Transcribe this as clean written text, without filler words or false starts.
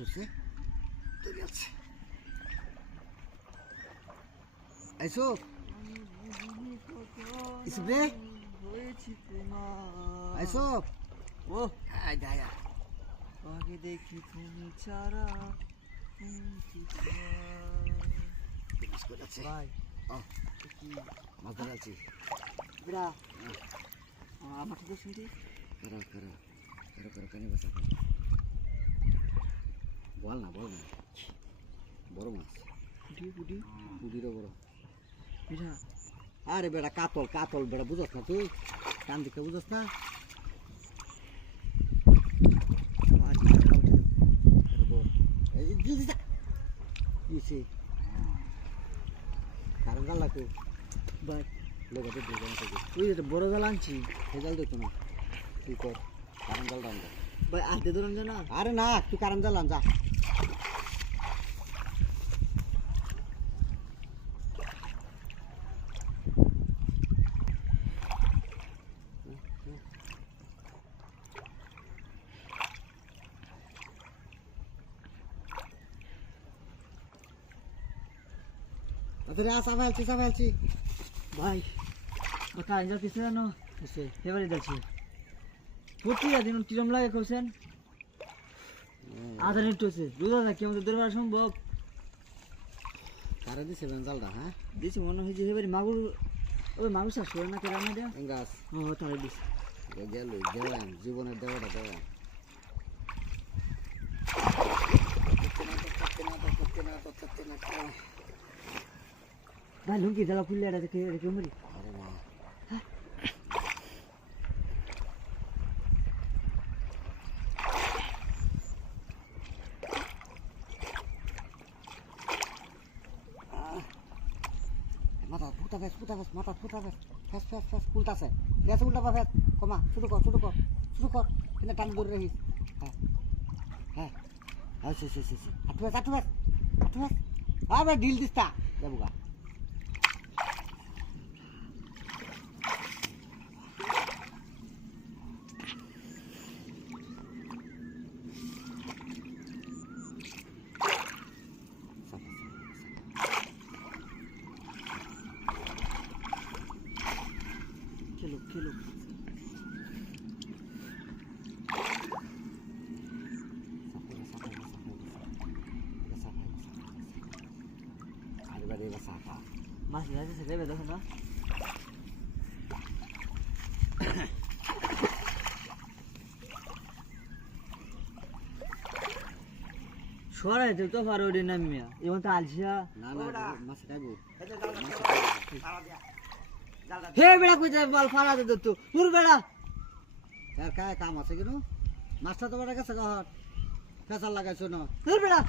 ধরছে ধরে আছে আইসো ইসবে হয়েছি তোমার আইসো ও আয় দায়া আগে দেখি তুমি ছাড়া মিস করে আছে ভাই ও কি মাছ ধরে আছি বিরা আমার ঠিক শুনছি করো করো করো করো কেন বসা বল না বড় মাছ কুটি কুটি পুডিরও বড় বিরা আরে বেটা কাতল কাতল বেটা বুঝস না তুই কান দিকে বুঝস না কারণ গাল লাগতো ভাই লোকেদের দুজন থেকে ওই একটা বড় জাল আনছি ভেজাল দিত না তুই কর কারণ গাল দাম ভাই আধে ধরুন জানা আরে না তুই কারণ জাল আন যা আরে আসা ফেলছি ভাই কথা আইন যাচ্ছে জানো এবারে যাচ্ছি প্রতি দিন কিরম লাগে কোসেন আধা নেট হচ্ছে রোজা থাকি আমাদের দরবার সম্ভব কারে দিছে জালটা হ্যাঁ দিছি মনে হয় যে এবারে মাগুর ওই মাগুর চাষ করে না কেন আমাদের গাছ ও তাহলে দিছি গেল দেওয়ান জীবনের দেওয়াটা দেওয়ান ভাই লুঙ্গি জ্বালা খুললে এটা রেখে মরি আরে না মাথা ফুটা ফেস মাথা ফুটা ফেস উল্টাছে ফেস উল্টা ফেস কমা শুরু কর কিন্তু টান ধরে রাখিস হ্যাঁ সে আটু ফেস আবে ডিল দিস্তা যাবো গা খেলো মাছ যাচ্ছে সেটাই দেখো না সরাই তো পারো ওটি নামিয়া এবং তো আলসিয়া না মাছ খাইবো হে বেড়া কই যাবে বল ফাড়া দে তো পুর বেড়া কাম আছে কিন্তু মাছটা তোমার কাছে ঘর ফেসাল লাগাইছো না বেড়া